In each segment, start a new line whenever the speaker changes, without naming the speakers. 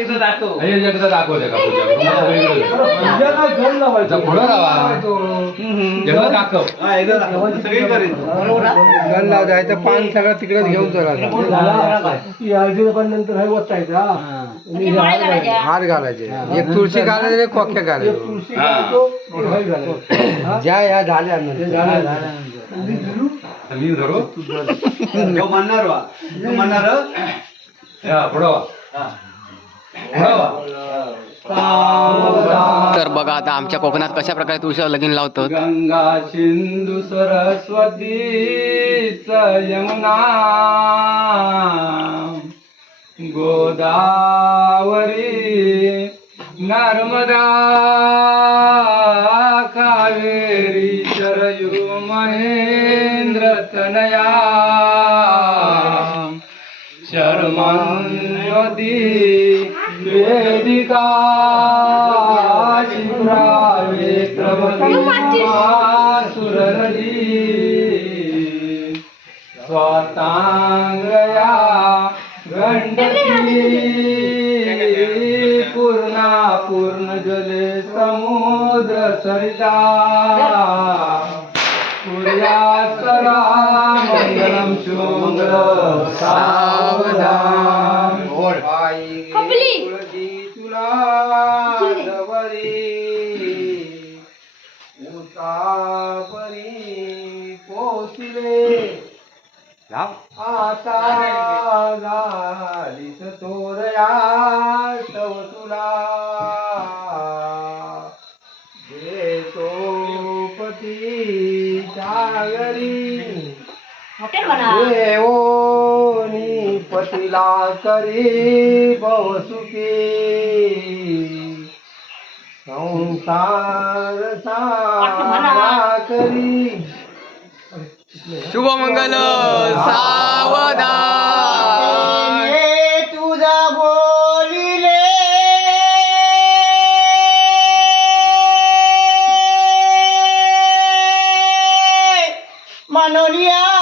एकदा दाखव.
हे एकदा दाखवते का पूजा? सगळीकडे
लावायचं.
पुढं लावा. एकदा दाखव.
गण लाव जायचं पान सगळं तिकडेच घेऊन चला.
पण नंतर हे ओतायचं, हा. आणि हे हार घालायचे.
हार घालायचे. एक तुळशी घालायचे एक खोक्या घालायचे? ज्या या झाल्या
तर हा,
बघा आता आमच्या कोकणात कशा प्रकारे तुळशीला लगीन लावतात.
गंगा सिंधू सरस्वती च यमुना गोदावरी नर्मदा. शर्मन्वती वेदिका शिप्रावे सुरनदी स्वतांगया गंडकी पूर्णा पूर्ण जले समुद्र सरिता। सूर्यासरा मंगलम शुंग सावधान
खपली.
तुला जवळी उतापरी पोचले आता झालीस तोरया तव तुला. देतो पती जागरी. देवोनी पतीला करी बहुसुखी संसार सारा करी.
शुभमंगल सावधान.
तुझा बोलिले. मनोरिया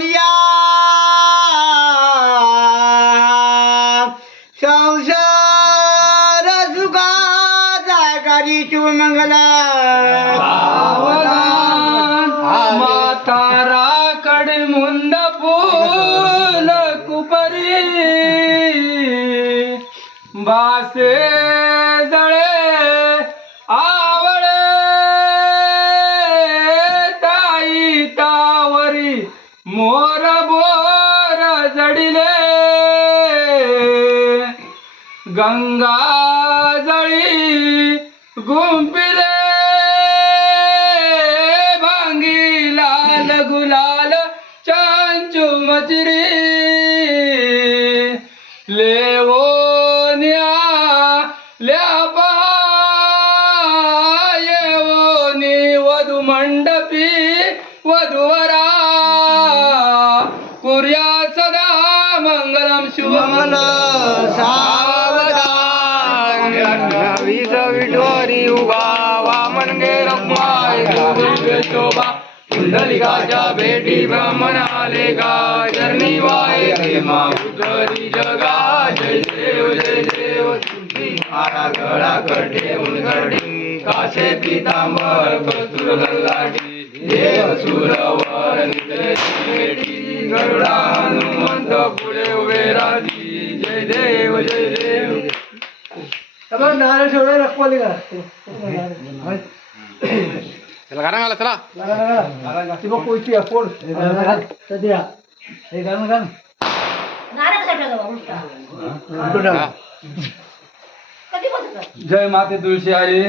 म्हणून या संसार सुखाचा करी मंगला।
मातारा कडे मुंद फूल कुपरी। बासे मोर बोर जडिले गंगा जळी गुंपिले भांगी लाल गुलाल चांचू मचरी लेवो सूर्या सदा मंगलम शुभमंगल
सावधान वीस विठोरी उभा वामन गे रखमाय
शोभा। कुंडलिकाच्या भेटी ब्राह्मणाले आले चरणी वाय हेमा उतरी जगा। जय देव जय देव मारा गळा कडे उलगडी काशे पितांबर कस्तुर गल्लाटी देव सुरवर निद्रे भेटी गरुडा हनुमंत पुढे उभे राधी जय देव जय देव
त्यामुळे नारळ ठेवलं रखवाली का
चला गाणं घाला चला.
ती बघ फोड. सध्या हे गाणं गाणं
नारळ
जय माते तुळशी आई.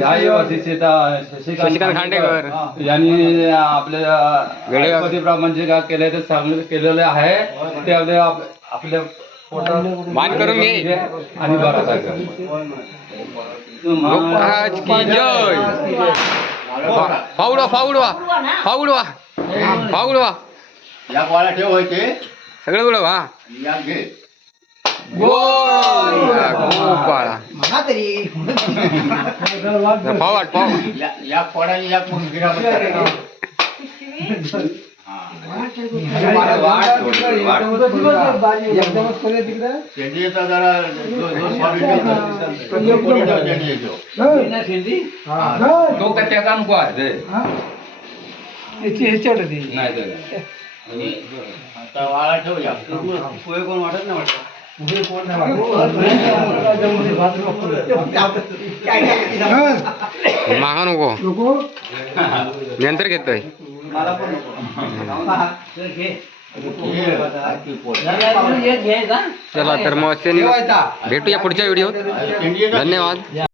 याही
वर्षीचे
शशिकांत खांडेकर.
यांनी आपल्या ब्राह्मणचे का केले ते सांग केलेले आहे. ते आपल्या
मान करून घे.
आणि बरं
महाराज की जय. फा- फावडवा फावडवा फावडवा फावडवा
या गोळ्या ठेव व्हायचे
सगळं उडवा
या घे
गोपाळा फावाट फाव
या- या कोड्याने या मग गिरामध्ये टाका.
एकदमच कोणी तिकडे
शेंडीचा जरा जो- जो स्वामी ठेवतो, तो कोणी ठेव, शेंडी ठेव.
तो का त्या का नको आहे
याची ह्याच्यावर होती
नाही तर
आता वाळा ठेव या
मागा नको. नंतर घेतोय. चला तर मग असे भेटूया पुढच्या व्हिडिओत. धन्यवाद.